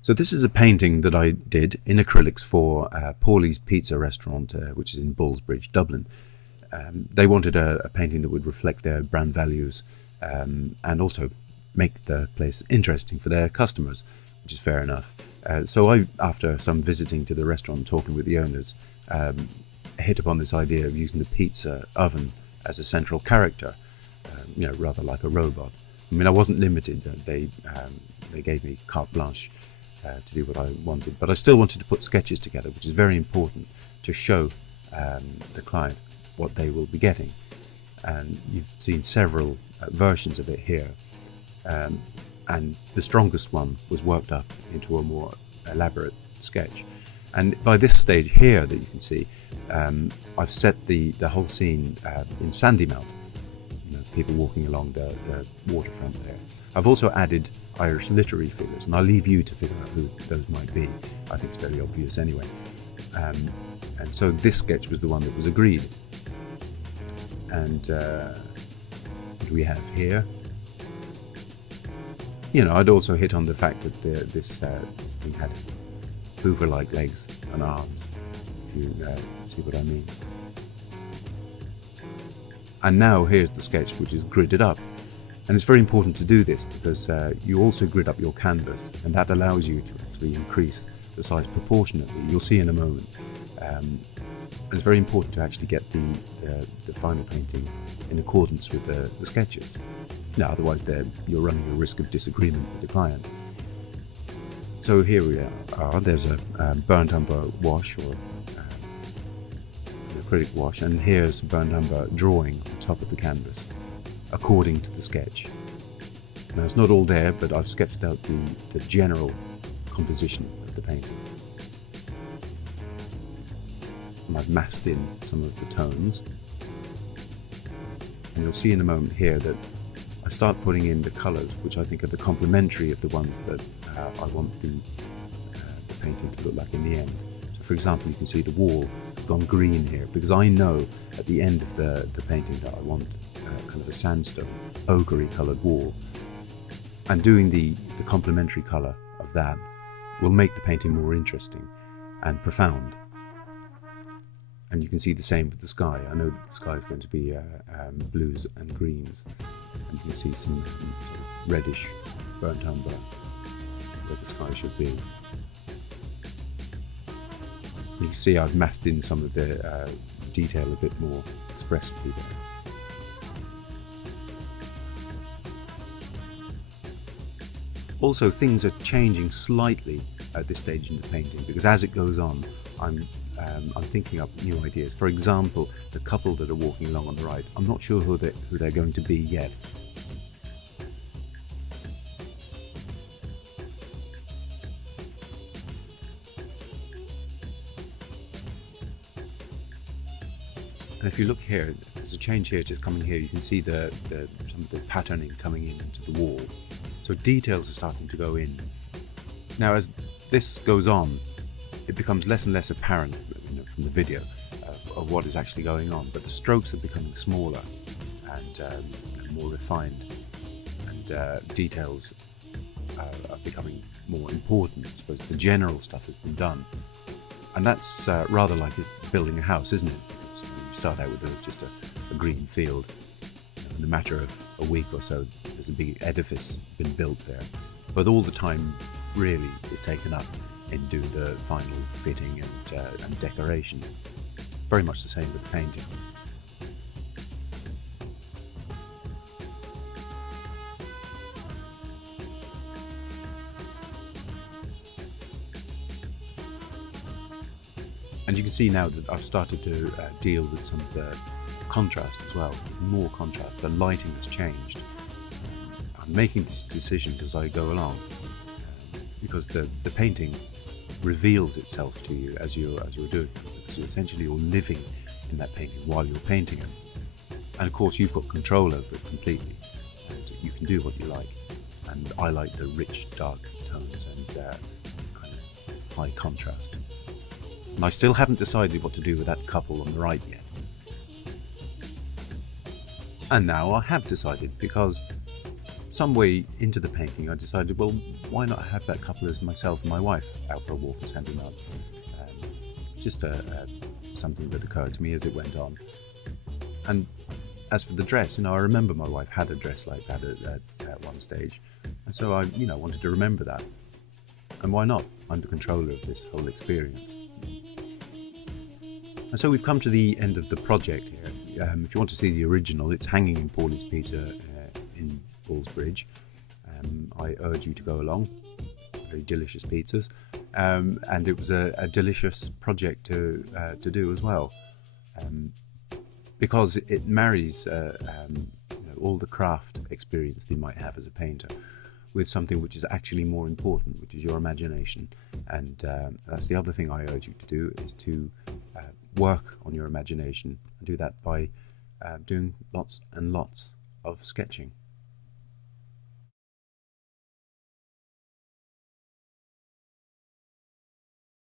So this is a painting that I did in acrylics for Pauli's Pizza restaurant, which is in Ballsbridge, Dublin. They wanted a painting that would reflect their brand values and also make the place interesting for their customers, which is fair enough. So I, after some visiting to the restaurant, talking with the owners, hit upon this idea of using the pizza oven as a central character, rather like a robot. I mean, I wasn't limited. They gave me carte blanche to do what I wanted, but I still wanted to put sketches together, which is very important to show the client what they will be getting. And you've seen several versions of it here, and the strongest one was worked up into a more elaborate sketch. And by this stage here that you can see, I've set the whole scene in Sandymount, people walking along the waterfront there. I've also added Irish literary figures, and I'll leave you to figure out who those might be. I think it's very obvious anyway. And so this sketch was the one that was agreed. And what do we have here? I'd also hit on the fact that this thing had Hoover-like legs and arms, if you see what I mean. And now here's the sketch, which is gridded up. And it's very important to do this because you also grid up your canvas, and that allows you to actually increase the size proportionately. You'll see in a moment. And it's very important to actually get the final painting in accordance with the sketches. Otherwise you're running a risk of disagreement with the client. So here we are. There's a burnt umber wash, or an acrylic wash, and here's a burnt umber drawing on top of the canvas, according to the sketch. Now it's not all there, but I've sketched out the general composition of the painting. And I've masked in some of the tones. And you'll see in a moment here that I start putting in the colours, which I think are the complementary of the ones that I want the painting to look like in the end. So for example, you can see the wall has gone green here, because I know at the end of the painting that I want kind of a sandstone, ochre coloured wall. And doing the complementary colour of that will make the painting more interesting and profound. And you can see the same with the sky. I know that the sky is going to be blues and greens, and you can see some sort of reddish burnt umber where the sky should be. You can see I've masked in some of the detail a bit more expressively there. Also, things are changing slightly at this stage in the painting, because as it goes on, I'm thinking up new ideas. For example, the couple that are walking along on the right, I'm not sure who they're going to be yet. And if you look here, there's a change here, just coming here, you can see some of the patterning coming into the wall. So details are starting to go in. Now as this goes on, it becomes less and less apparent from the video of what is actually going on, but the strokes are becoming smaller and more refined, and details are becoming more important. I suppose the general stuff has been done, and that's rather like building a house, isn't it? You start out with just a green field, in a matter of a week or so there's a big edifice been built there, but all the time really is taken up into the final fitting and decoration. Very much the same with the painting. And you can see now that I've started to deal with some of the contrast as well, more contrast. The lighting has changed. I'm making these decisions as I go along, because the painting reveals itself to you as you're doing it, because essentially you're living in that painting while you're painting it. And of course you've got control over it completely, and you can do what you like. And I like the rich dark tones and kind of high contrast. And I still haven't decided what to do with that couple on the right yet. And now I have decided, because some way into the painting, I decided, well, why not have that couple as myself and my wife out for a walk in Sandy Mount? Just something that occurred to me as it went on. And as for the dress, I remember my wife had a dress like that at one stage, and so I, wanted to remember that. And why not? I'm the controller of this whole experience. And so we've come to the end of the project here. If you want to see the original, it's hanging in Paulie's Pizza in Ballsbridge. I urge you to go along. Very delicious pizzas, and it was a delicious project to do as well, because it marries all the craft experience that you might have as a painter with something which is actually more important, which is your imagination. And that's the other thing I urge you to do, is to work on your imagination, and do that by doing lots and lots of sketching.